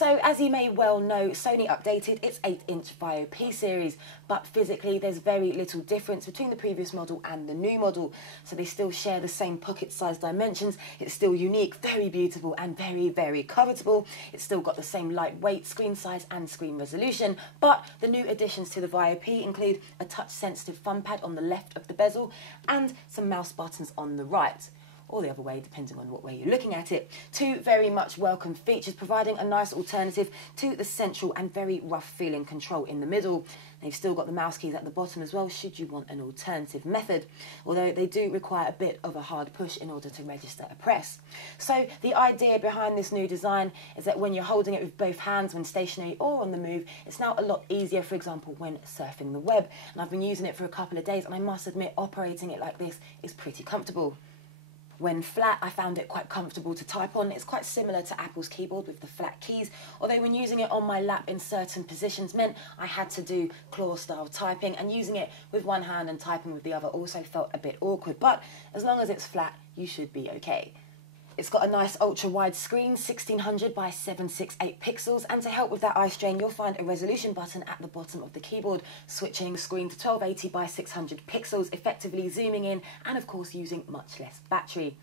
So, as you may well know, Sony updated its 8-inch Vaio P series, but physically there's very little difference between the previous model and the new model. So they still share the same pocket-sized dimensions, it's still unique, very beautiful and very, very covetable. It's still got the same lightweight screen size and screen resolution, but the new additions to the Vaio P include a touch-sensitive thumb pad on the left of the bezel and some mouse buttons on the right, or the other way, depending on what way you're looking at it. Two very much welcome features, providing a nice alternative to the central and very rough feeling control in the middle. They've still got the mouse keys at the bottom as well, should you want an alternative method, although they do require a bit of a hard push in order to register a press. So the idea behind this new design is that when you're holding it with both hands, when stationary or on the move, it's now a lot easier, for example, when surfing the web. And I've been using it for a couple of days, and I must admit, operating it like this is pretty comfortable. When flat, I found it quite comfortable to type on. It's quite similar to Apple's keyboard with the flat keys, although when using it on my lap in certain positions meant I had to do claw-style typing, and using it with one hand and typing with the other also felt a bit awkward, but as long as it's flat, you should be okay. It's got a nice ultra-wide screen, 1600 by 768 pixels, and to help with that eye strain, you'll find a resolution button at the bottom of the keyboard, switching screen to 1280 by 600 pixels, effectively zooming in and of course using much less battery.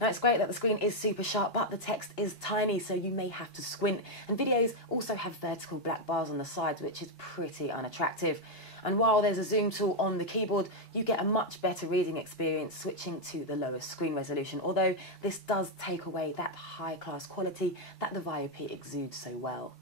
Now, it's great that the screen is super sharp, but the text is tiny, so you may have to squint. And videos also have vertical black bars on the sides, which is pretty unattractive. And while there's a zoom tool on the keyboard, you get a much better reading experience switching to the lowest screen resolution, although this does take away that high-class quality that the Vaio P exudes so well.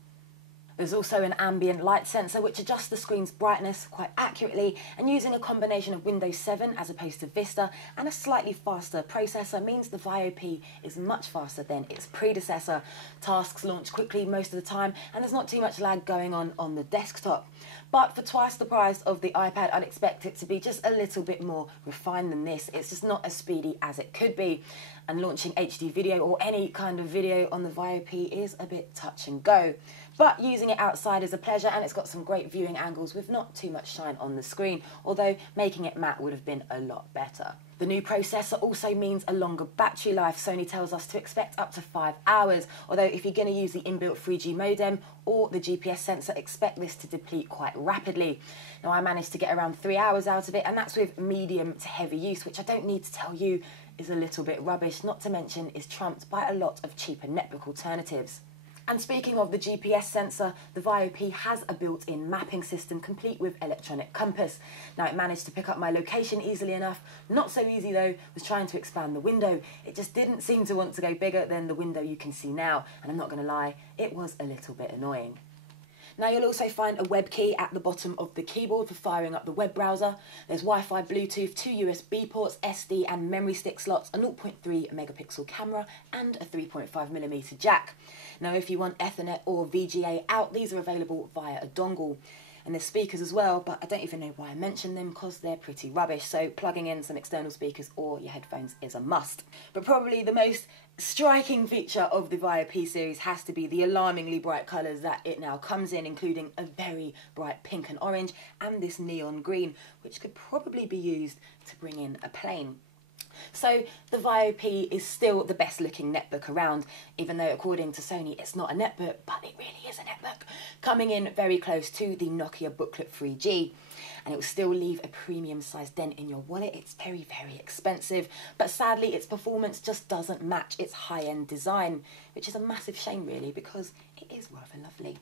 There's also an ambient light sensor which adjusts the screen's brightness quite accurately, and using a combination of Windows 7 as opposed to Vista and a slightly faster processor means the Vaio P is much faster than its predecessor. Tasks launch quickly most of the time, and there's not too much lag going on the desktop. But for twice the price of the iPad, I'd expect it to be just a little bit more refined than this. It's just not as speedy as it could be. And launching HD video or any kind of video on the Vaio P is a bit touch and go. But using it outside is a pleasure, and it's got some great viewing angles with not too much shine on the screen, although making it matte would have been a lot better. The new processor also means a longer battery life. Sony tells us to expect up to 5 hours, although if you're going to use the inbuilt 3G modem or the GPS sensor, expect this to deplete quite rapidly. Now, I managed to get around 3 hours out of it, and that's with medium to heavy use, which I don't need to tell you is a little bit rubbish, not to mention is trumped by a lot of cheaper netbook alternatives. And speaking of the GPS sensor, the Vaio P has a built-in mapping system complete with electronic compass. Now, it managed to pick up my location easily enough. Not so easy though was trying to expand the window. It just didn't seem to want to go bigger than the window you can see now, and I'm not going to lie, it was a little bit annoying. Now, you'll also find a web key at the bottom of the keyboard for firing up the web browser. There's Wi-Fi, Bluetooth, 2 USB ports, SD and memory stick slots, a 0.3 megapixel camera and a 3.5mm jack. Now, if you want Ethernet or VGA out, these are available via a dongle. And there's speakers as well, but I don't even know why I mentioned them because they're pretty rubbish, so plugging in some external speakers or your headphones is a must. But probably the most striking feature of the Vaio P series has to be the alarmingly bright colours that it now comes in, including a very bright pink and orange and this neon green, which could probably be used to bring in a plane. So the Vaio P is still the best looking netbook around, even though according to Sony it's not a netbook, but it really is a netbook, coming in very close to the Nokia Booklet 3G. And it will still leave a premium sized dent in your wallet. It's very, very expensive, but sadly its performance just doesn't match its high-end design, which is a massive shame really, because it is rather lovely.